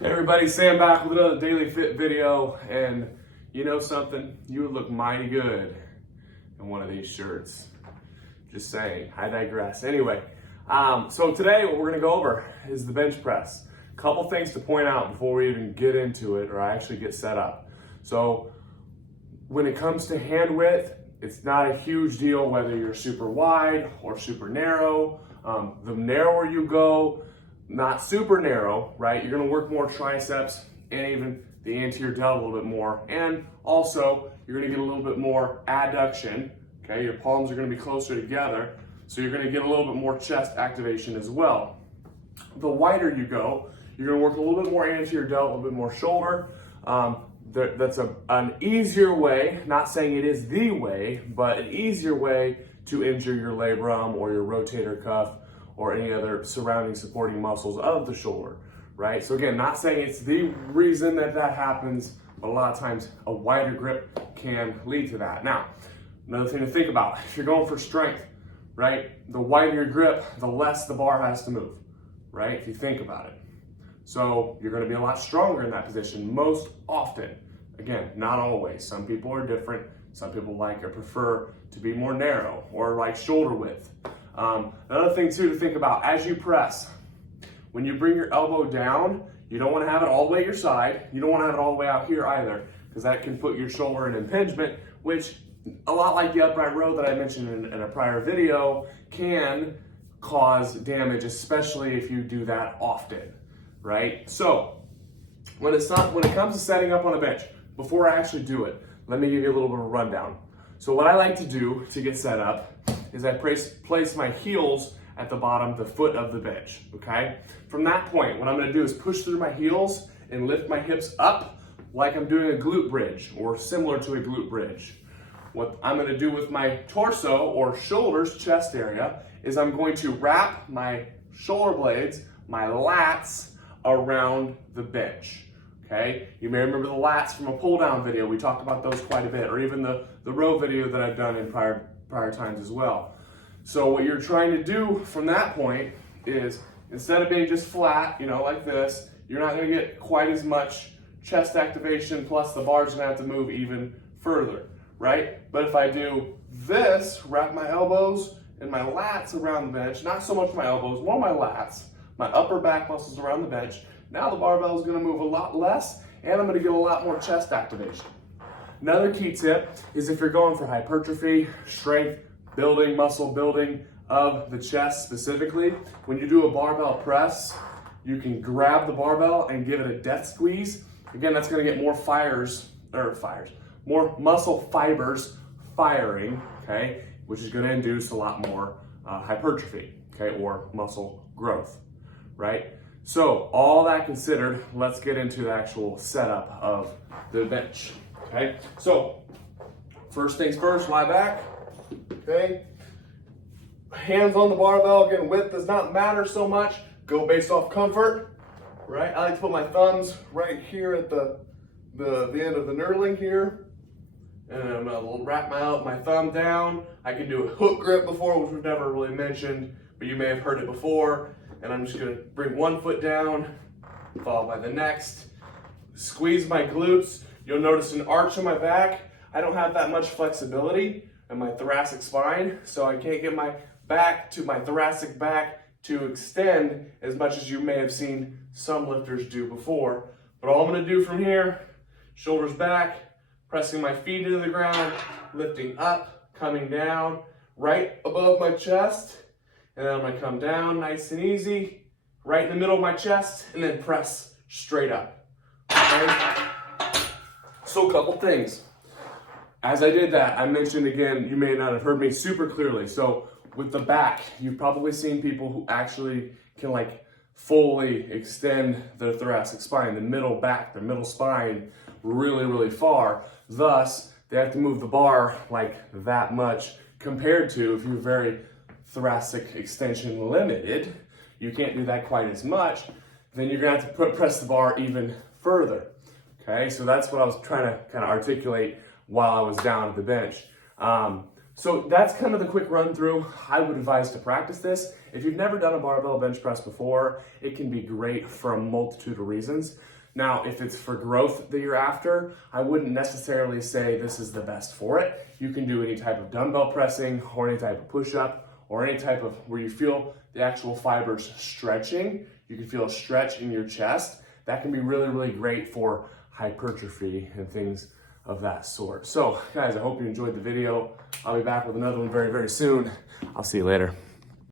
Hey everybody, Sam back with another Daily Fit video, and you know something? You would look mighty good in one of these shirts. Just saying, I digress. Anyway, so today what we're gonna go over is the bench press. Couple things to point out before we even get into it or I actually get set up. So when it comes to hand width, it's not a huge deal whether you're super wide or super narrow. The narrower you go, not super narrow, right? You're gonna work more triceps and even the anterior delt a little bit more. And also, you're gonna get a little bit more adduction, okay? Your palms are gonna be closer together, so you're gonna get a little bit more chest activation as well. The wider you go, you're gonna work a little bit more anterior delt, a little bit more shoulder. That's an easier way, not saying it is the way, but an easier way to injure your labrum or your rotator cuff or any other surrounding supporting muscles of the shoulder, right? So again, not saying it's the reason that happens, but a lot of times a wider grip can lead to that. Now, another thing to think about, if you're going for strength, right? The wider your grip, the less the bar has to move, right? If you think about it. So you're gonna be a lot stronger in that position most often. Again, not always. Some people are different. Some people like or prefer to be more narrow or like shoulder width. Another thing too to think about as you press, when you bring your elbow down, you don't want to have it all the way at your side. You don't want to have it all the way out here either, because that can put your shoulder in impingement, which a lot like the upright row that I mentioned in a prior video can cause damage, especially if you do that often, right? So when it comes to setting up on a bench, before I actually do it, let me give you a little bit of a rundown. So what I like to do to get set up is I place my heels at the bottom, the foot of the bench, okay? From that point, what I'm gonna do is push through my heels and lift my hips up like I'm doing a glute bridge or similar to a glute bridge. What I'm gonna do with my torso or shoulders, chest area, is I'm going to wrap my shoulder blades, my lats, around the bench. Okay, you may remember the lats from a pull down video. We talked about those quite a bit, or even the row video that I've done in prior times as well. So what you're trying to do from that point is, instead of being just flat, like this, you're not gonna get quite as much chest activation, plus the bar's gonna have to move even further, right? But if I do this, wrap my elbows and my lats around the bench, not so much my elbows, more my lats, my upper back muscles around the bench, now the barbell is gonna move a lot less and I'm gonna get a lot more chest activation. Another key tip is if you're going for hypertrophy, strength building, muscle building of the chest specifically, when you do a barbell press, you can grab the barbell and give it a death squeeze. Again, that's gonna get more more muscle fibers firing, okay, which is gonna induce a lot more hypertrophy, okay, or muscle growth, right? So all that considered, let's get into the actual setup of the bench, okay? So first things first, lie back, okay? Hands on the barbell, again, width does not matter so much. Go based off comfort, right? I like to put my thumbs right here at the end of the knurling here. And I'm gonna wrap my thumb down. I can do a hook grip before, which we've never really mentioned, but you may have heard it before. And I'm just gonna bring one foot down, followed by the next. Squeeze my glutes. You'll notice an arch in my back. I don't have that much flexibility in my thoracic spine, so I can't get my thoracic back to extend as much as you may have seen some lifters do before. But all I'm gonna do from here, shoulders back, pressing my feet into the ground, lifting up, coming down, right above my chest. And then I'm gonna come down nice and easy, right in the middle of my chest, and then press straight up, okay? So a couple things. As I did that, I mentioned again, you may not have heard me super clearly. So with the back, you've probably seen people who actually can fully extend their thoracic spine, the middle back, the middle spine really, really far. Thus, they have to move the bar like that much compared to if you're very thoracic extension limited, you can't do that quite as much, then you're gonna have to press the bar even further, okay? So that's what I was trying to kind of articulate while I was down at the bench. So that's kind of the quick run through. I would advise to practice this. if you've never done a barbell bench press before, it can be great for a multitude of reasons. Now, if it's for growth that you're after, I wouldn't necessarily say this is the best for it. You can do any type of dumbbell pressing or any type of push-up or any type of where you feel the actual fibers stretching. You can feel a stretch in your chest. That can be really, really great for hypertrophy and things of that sort. So guys, I hope you enjoyed the video. I'll be back with another one very, very soon. I'll see you later.